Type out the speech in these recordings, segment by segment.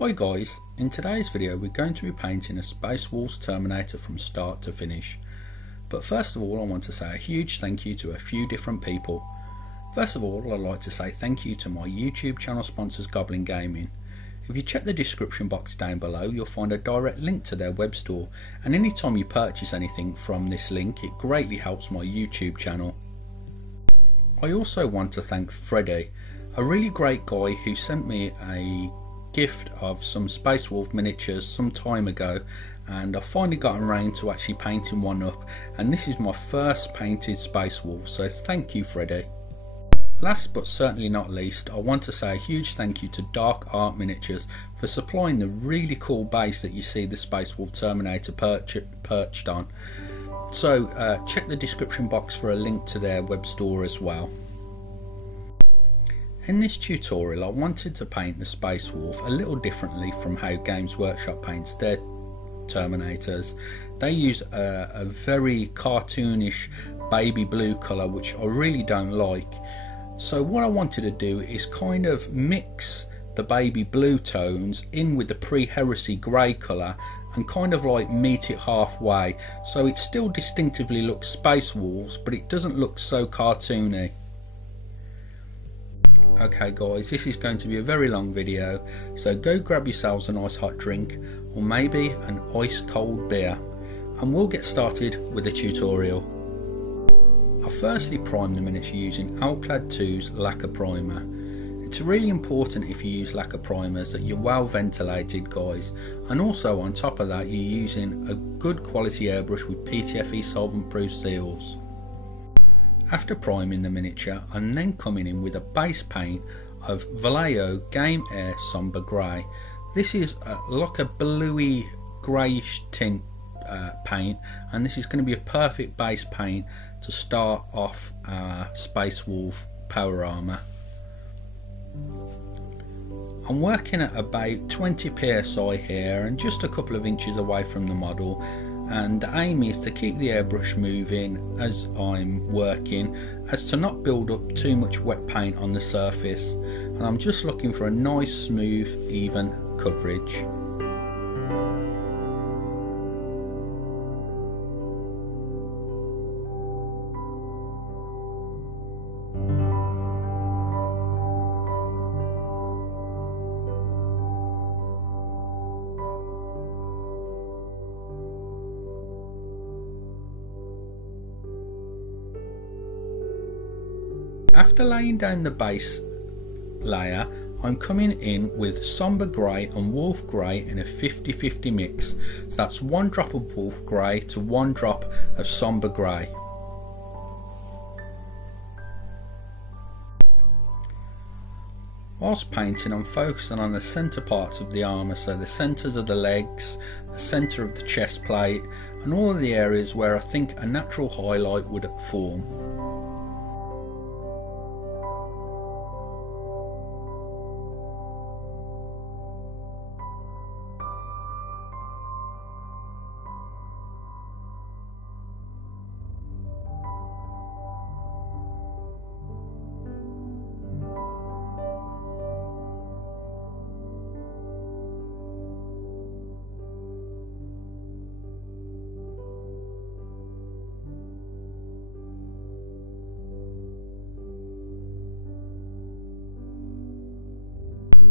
Hi guys, in today's video we're going to be painting a Space Wolves Terminator from start to finish. But first of all I want to say a huge thank you to a few different people. First of all I'd like to say thank you to my YouTube channel sponsors Goblin Gaming. If you check the description box down below you'll find a direct link to their web store, and anytime you purchase anything from this link it greatly helps my YouTube channel. I also want to thank Freddie, a really great guy who sent me a gift of some Space Wolf miniatures some time ago, and I've finally gotten around to actually painting one up, and this is my first painted Space Wolf, so thank you Freddie. Last but certainly not least, I want to say a huge thank you to Dark Art Miniatures for supplying the really cool base that you see the Space Wolf Terminator perched on. So check the description box for a link to their web store as well. In this tutorial I wanted to paint the Space Wolf a little differently from how Games Workshop paints their Terminators. They use a very cartoonish baby blue colour, which I really don't like. So what I wanted to do is kind of mix the baby blue tones in with the pre-heresy grey colour and kind of like meet it halfway, so it still distinctively looks Space Wolves but it doesn't look so cartoony. Okay guys, this is going to be a very long video, so go grab yourselves a nice hot drink or maybe an ice cold beer and we'll get started with the tutorial. I firstly primed the miniature using Alclad 2's lacquer primer. It's really important if you use lacquer primers that you're well ventilated guys, and also on top of that you're using a good quality airbrush with PTFE solvent proof seals. After priming the miniature I'm then coming in with a base paint of Vallejo Game Air Somber Grey. This is like a bluey greyish tint paint, and this is going to be a perfect base paint to start off Space Wolf power armour. I'm working at about 20 psi here and just a couple of inches away from the model, and the aim is to keep the airbrush moving as I'm working as to not build up too much wet paint on the surface, and I'm just looking for a nice smooth even coverage. After laying down the base layer, I'm coming in with Somber Grey and Wolf Grey in a 50-50 mix, so that's 1 drop of Wolf Grey to 1 drop of Somber Grey. Whilst painting I'm focusing on the centre parts of the armour, so the centres of the legs, the centre of the chest plate and all of the areas where I think a natural highlight would form.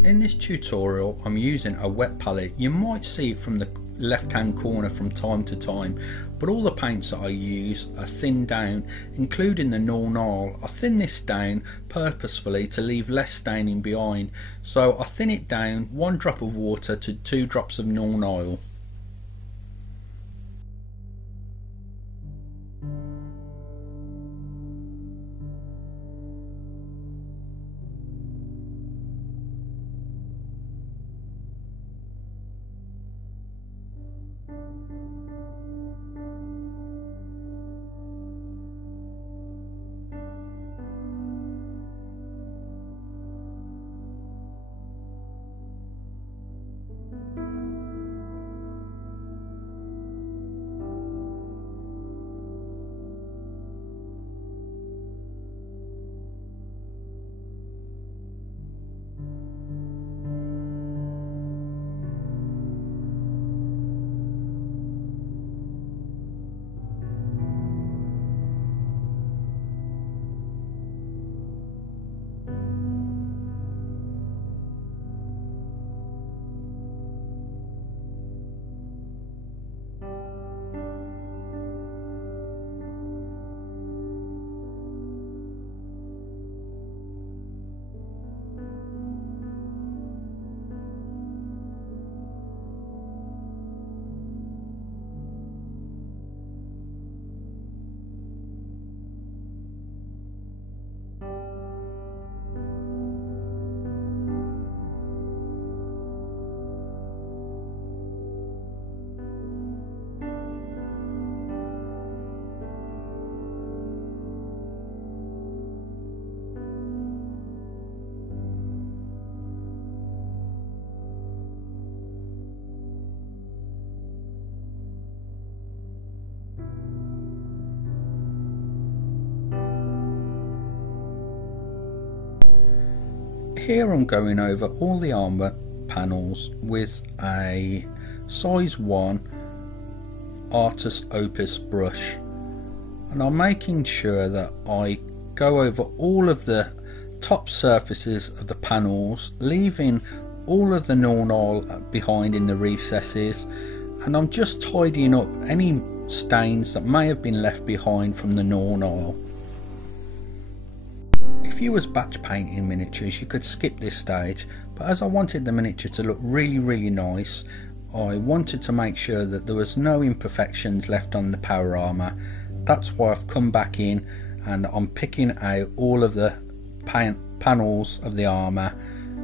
In this tutorial I'm using a wet palette. You might see it from the left hand corner from time to time, but all the paints that I use are thinned down, including the Null Nile. I thin this down purposefully to leave less staining behind, so I thin it down 1 drop of water to 2 drops of Null Nile. Here I'm going over all the armour panels with a size 1 Artis Opus brush, and I'm making sure that I go over all of the top surfaces of the panels, leaving all of the nornol behind in the recesses, and I'm just tidying up any stains that may have been left behind from the nornol. If you was batch painting miniatures, you could skip this stage, but as I wanted the miniature to look really nice, I wanted to make sure that there was no imperfections left on the power armour. That's why I've come back in and I'm picking out all of the panels of the armour,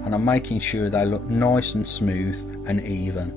and I'm making sure they look nice and smooth and even.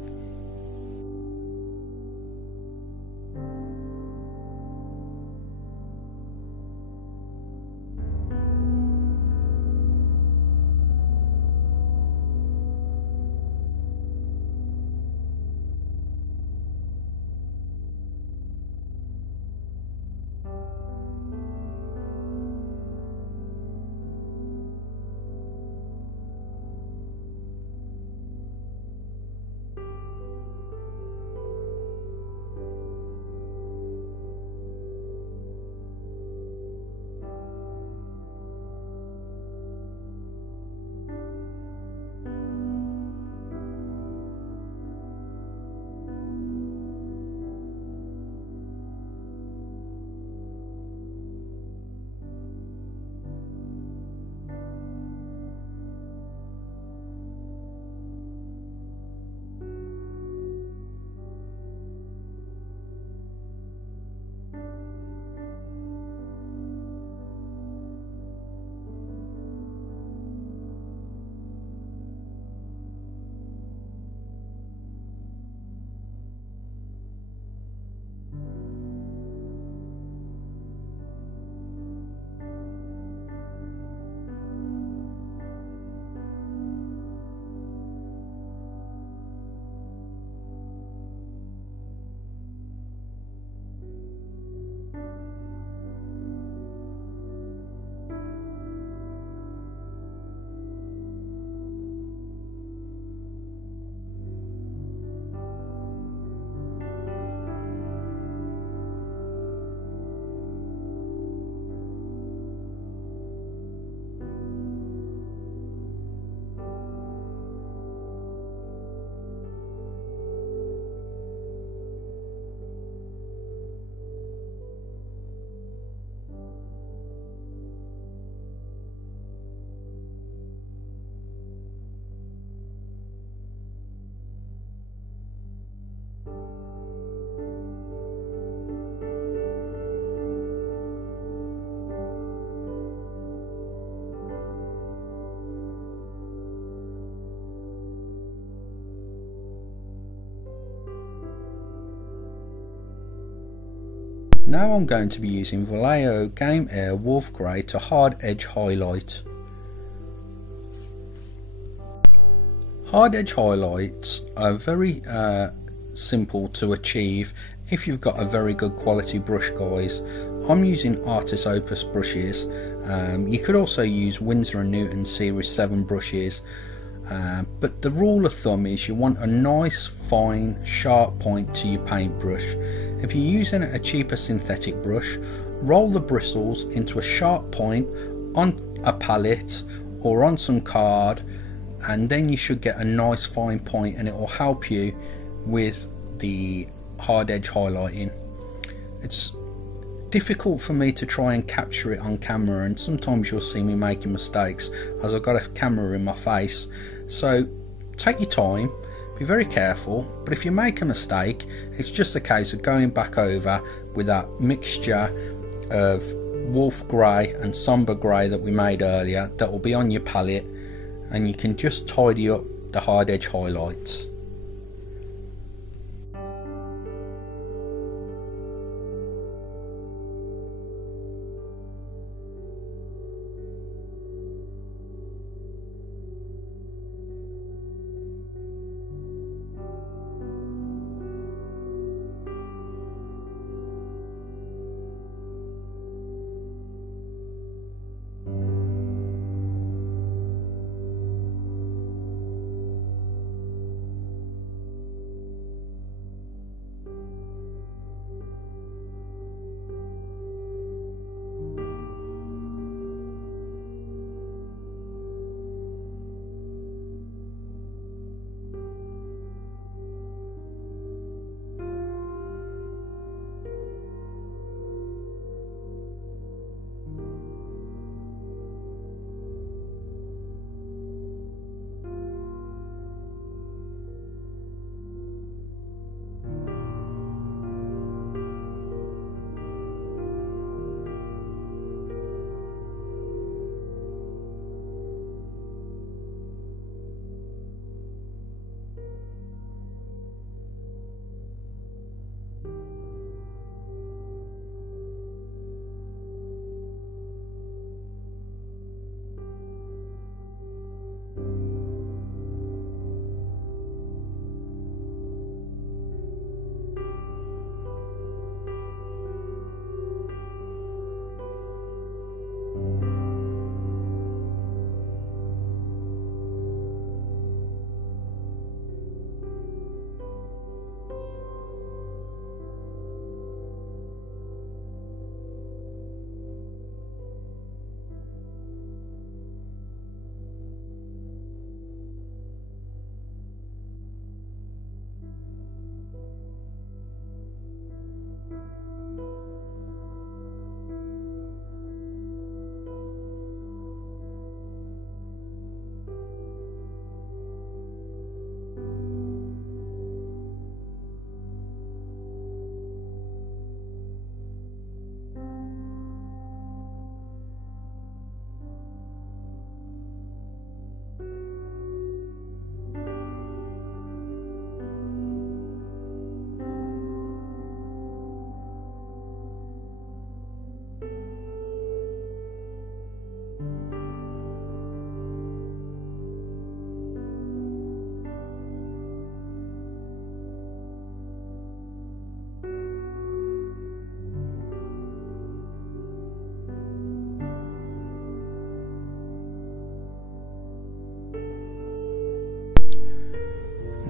Now I'm going to be using Vallejo Game Air Wolf Grey to hard edge highlight. Hard edge highlights are very simple to achieve if you've got a very good quality brush, guys. I'm using Artis Opus brushes. You could also use Winsor & Newton Series 7 brushes, but the rule of thumb is you want a nice fine sharp point to your paintbrush. If you're using a cheaper synthetic brush, roll the bristles into a sharp point on a palette or on some card, and then you should get a nice fine point, and it will help you with the hard edge highlighting. It's difficult for me to try and capture it on camera, and sometimes you'll see me making mistakes as I've got a camera in my face. So take your time, be very careful, but if you make a mistake, it's just a case of going back over with that mixture of wolf grey and sombre grey that we made earlier that will be on your palette, and you can just tidy up the hard edge highlights.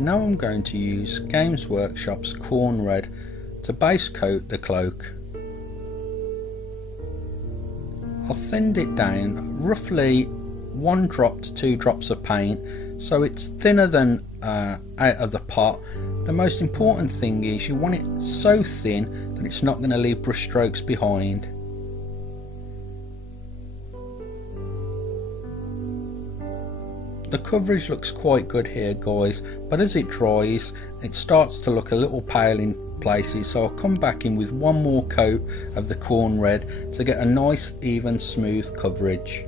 Now I'm going to use Games Workshop's Corn Red to base coat the cloak. I've thinned it down roughly 1 drop to 2 drops of paint, so it's thinner than out of the pot. The most important thing is you want it so thin that it's not going to leave brush strokes behind. The coverage looks quite good here guys, but as it dries it starts to look a little pale in places, so I'll come back in with one more coat of the corn red to get a nice even smooth coverage.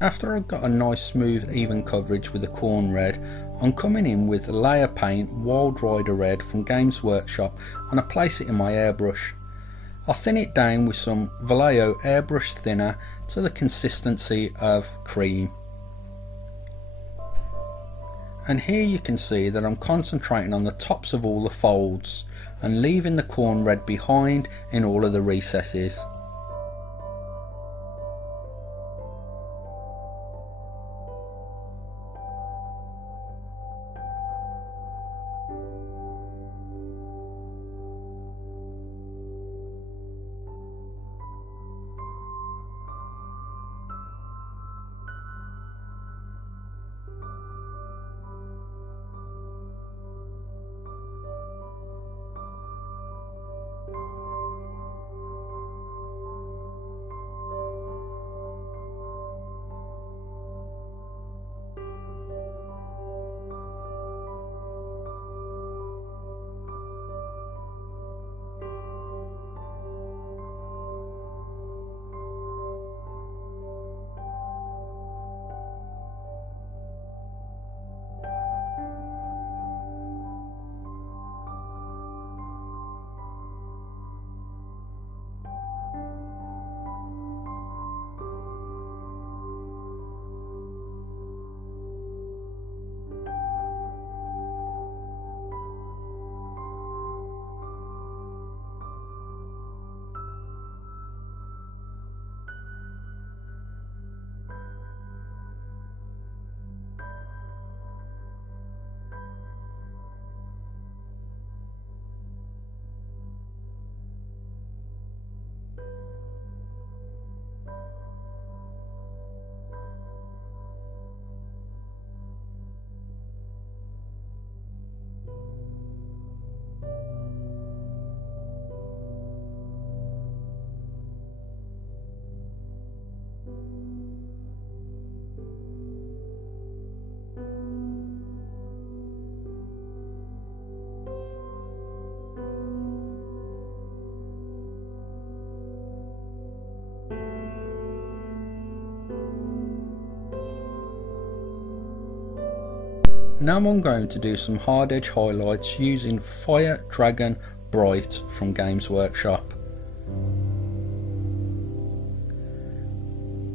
After I've got a nice smooth even coverage with the corn red, I'm coming in with layer paint Wild Rider Red from Games Workshop and I place it in my airbrush. I thin it down with some Vallejo airbrush thinner to the consistency of cream. And here you can see that I'm concentrating on the tops of all the folds and leaving the corn red behind in all of the recesses. Now I'm going to do some hard edge highlights using Fire Dragon Bright from Games Workshop.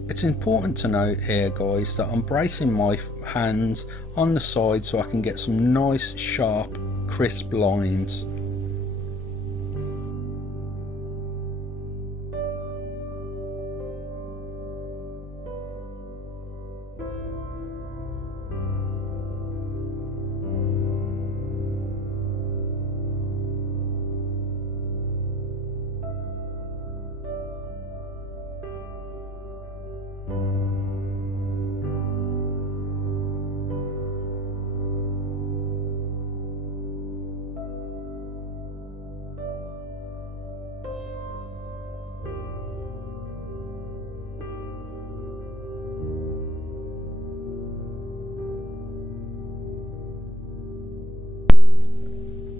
It's important to note here guys that I'm bracing my hands on the side so I can get some nice sharp crisp lines.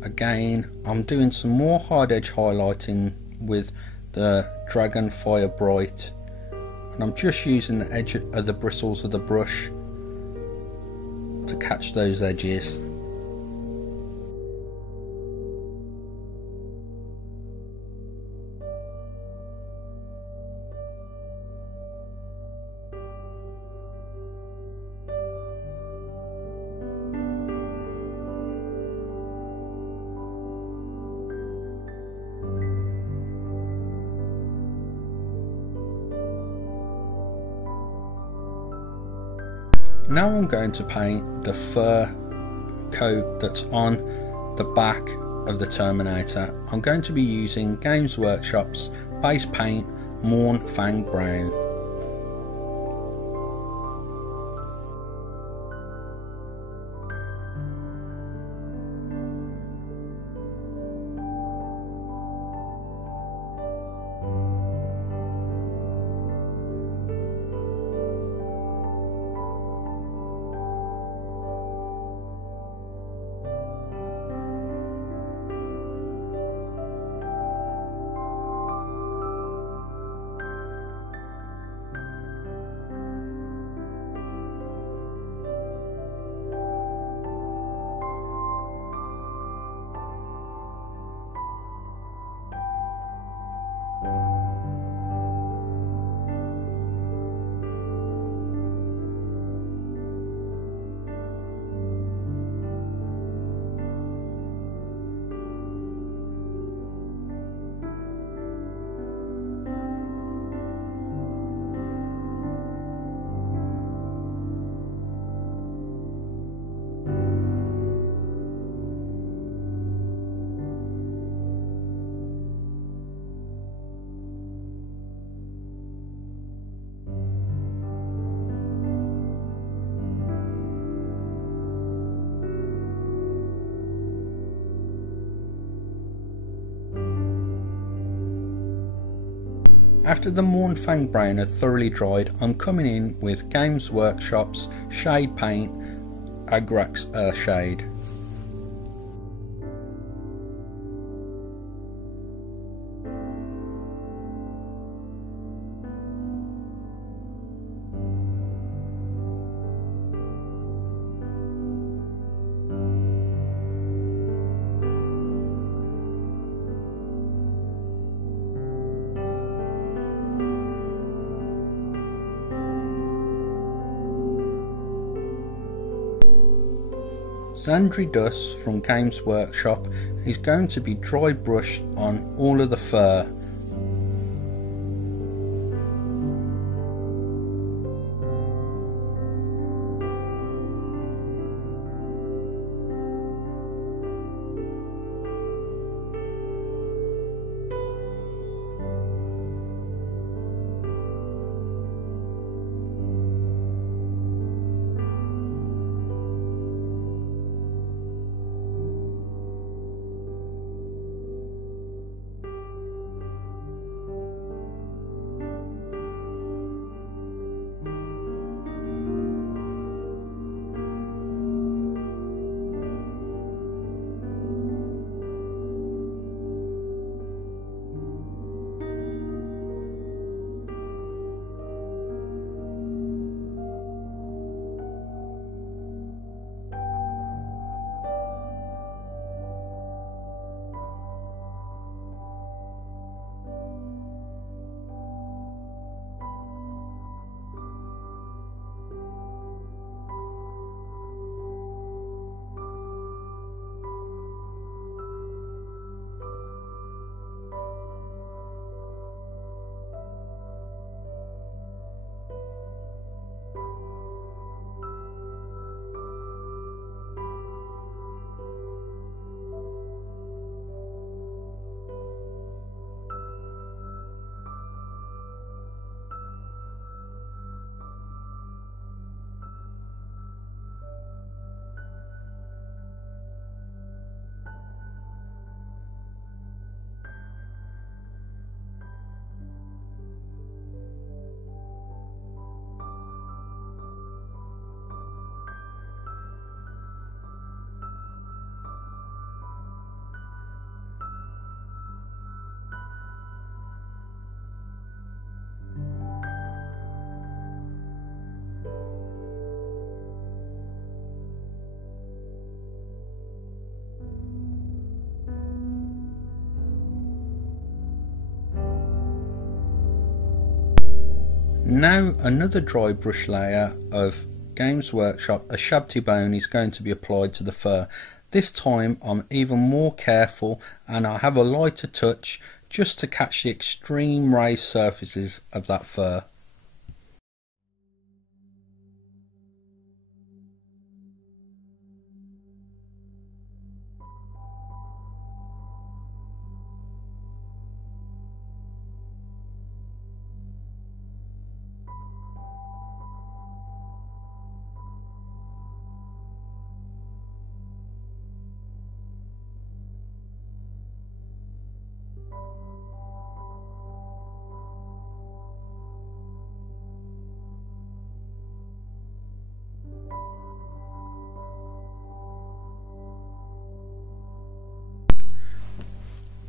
Again, I'm doing some more hard edge highlighting with the Dragon Fire Bright, and I'm just using the edge of the bristles of the brush to catch those edges. Now I'm going to paint the fur coat that's on the back of the Terminator. I'm going to be using Games Workshop's base paint Morn Fang Brown. After the Morn Fang Brown had thoroughly dried, I'm coming in with Games Workshop's shade paint Agrax Earthshade. Zandri Dust from Games Workshop is going to be dry brushed on all of the fur. Now another dry brush layer of Games Workshop, a Shabty Bone, is going to be applied to the fur. This time I'm even more careful and I have a lighter touch just to catch the extreme raised surfaces of that fur.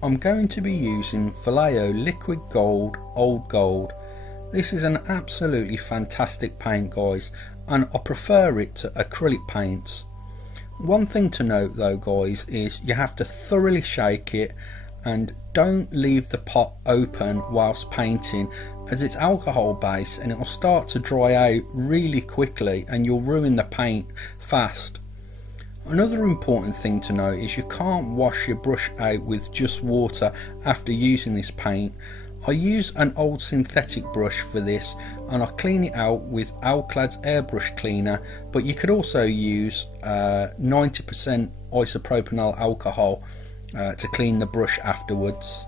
I'm going to be using Vallejo Liquid Gold Old Gold. This is an absolutely fantastic paint, guys, and I prefer it to acrylic paints. One thing to note though, guys, is you have to thoroughly shake it and don't leave the pot open whilst painting, as it's alcohol based and it will start to dry out really quickly and you'll ruin the paint fast. Another important thing to note is you can't wash your brush out with just water after using this paint. I use an old synthetic brush for this and I clean it out with Alclad's airbrush cleaner, but you could also use 90% isopropanol alcohol to clean the brush afterwards.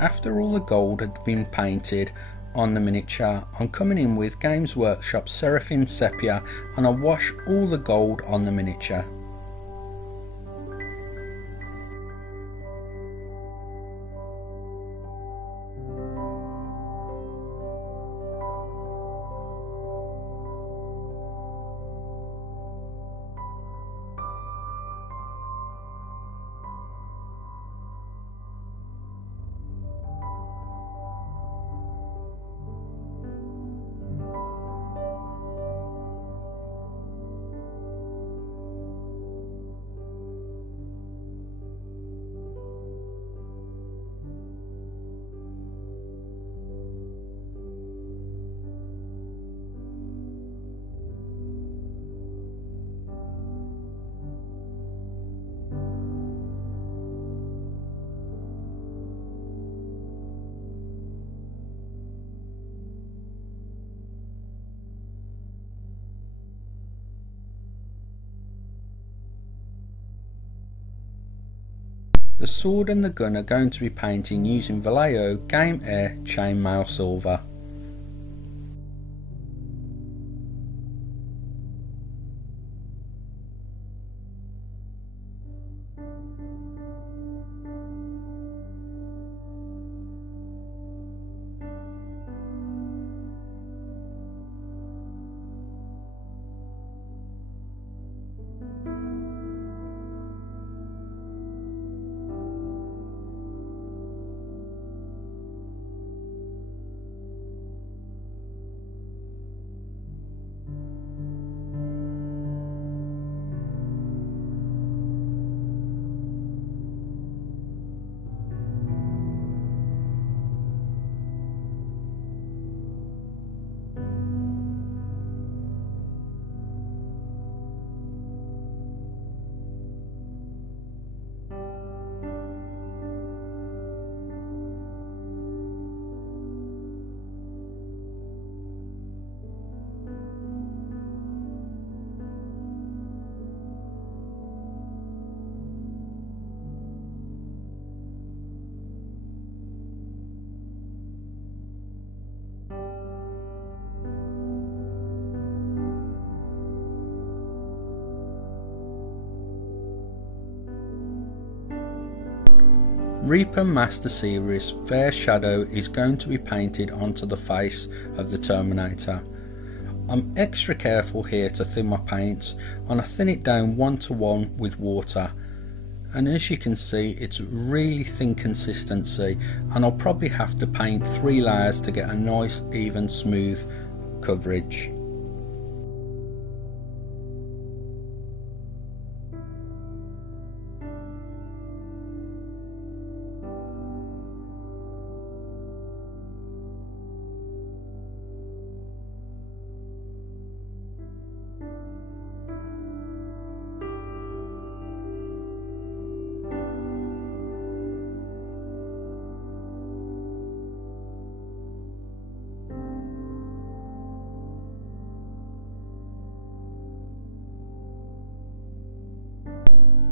After all the gold had been painted on the miniature, I'm coming in with Games Workshop Seraphim Sepia and I wash all the gold on the miniature. The sword and the gun are going to be painting using Vallejo Game Air Chainmail Silver. Reaper Master Series Fair Shadow is going to be painted onto the face of the Terminator. I'm extra careful here to thin my paints, and I thin it down 1:1 with water, and as you can see it's really thin consistency, and I'll probably have to paint 3 layers to get a nice even smooth coverage.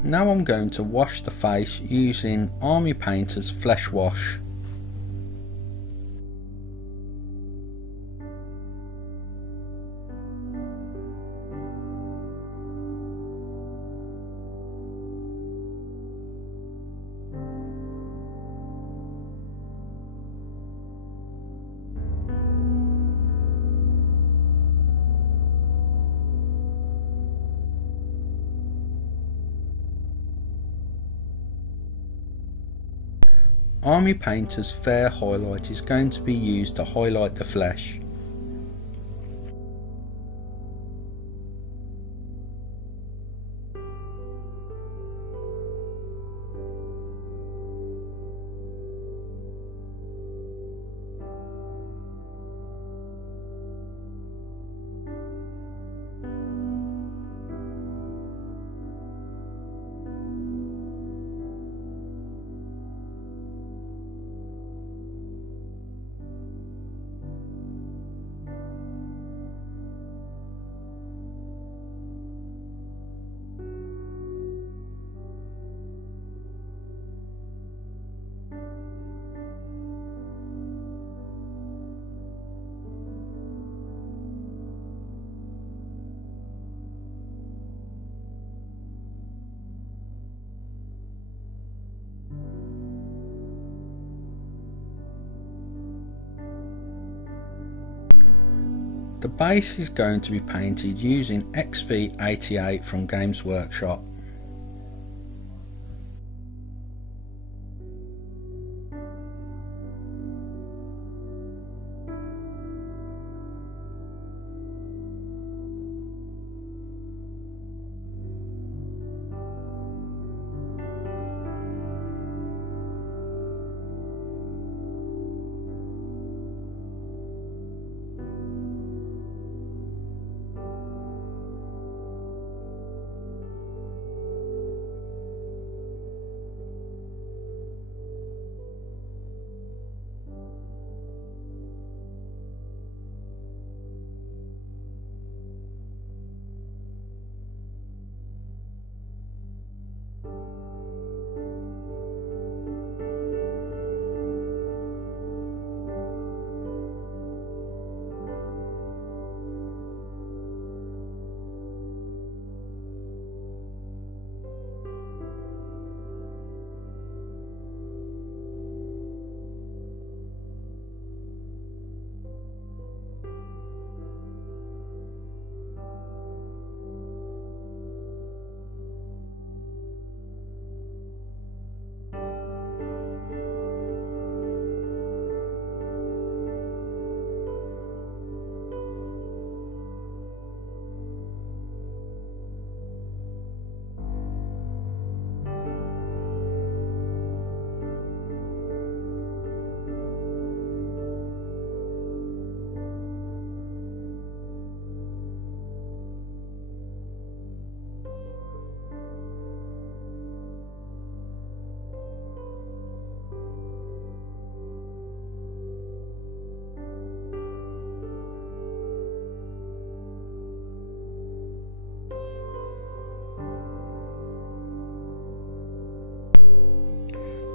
Now I'm going to wash the face using Army Painter's Flesh Wash. Army Painter's Fair Highlight is going to be used to highlight the flesh. The base is going to be painted using XV88 from Games Workshop.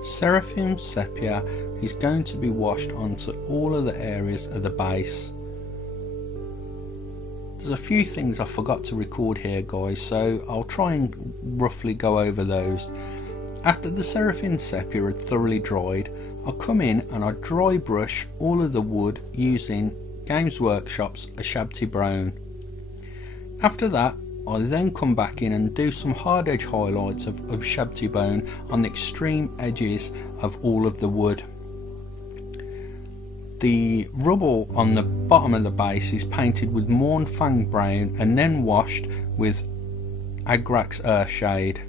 Seraphim Sepia is going to be washed onto all of the areas of the base. There's a few things I forgot to record here guys, so I'll try and roughly go over those. After the Seraphim sepia had thoroughly dried, I come in and I dry brush all of the wood using Games Workshop's Shabty Brown. After that, I then come back in and do some hard edge highlights of Shabty Brown on the extreme edges of all of the wood. The rubble on the bottom of the base is painted with Mornfang Brown and then washed with Agrax Earthshade.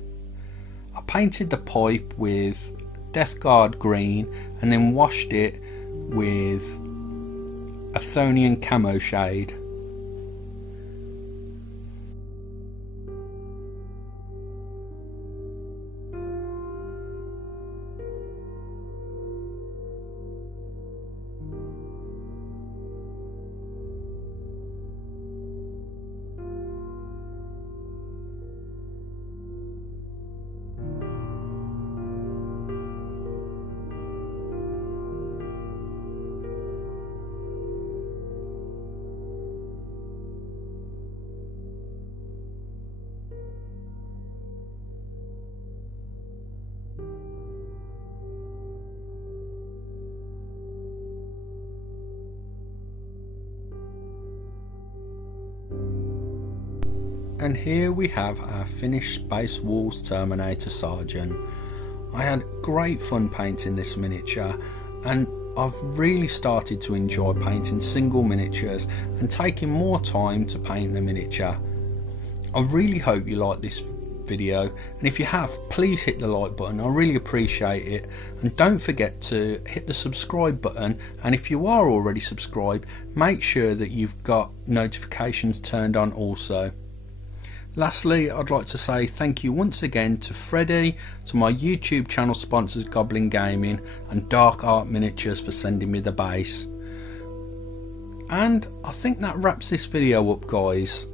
I painted the pipe with Deathguard Green and then washed it with Athonian Camo Shade. And here we have our finished Space Wolves Terminator Sergeant. I had great fun painting this miniature, and I've really started to enjoy painting single miniatures and taking more time to paint the miniature. I really hope you like this video, and if you have, please hit the like button. I really appreciate it, and don't forget to hit the subscribe button, and if you are already subscribed, make sure that you've got notifications turned on also. Lastly, I'd like to say thank you once again to Freddie, to my YouTube channel sponsors Goblin Gaming and Dark Art Miniatures for sending me the base. And I think that wraps this video up, guys.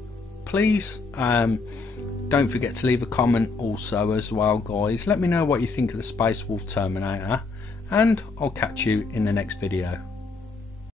Please don't forget to leave a comment also as well, guys. Let me know what you think of the Space Wolf Terminator, and I'll catch you in the next video.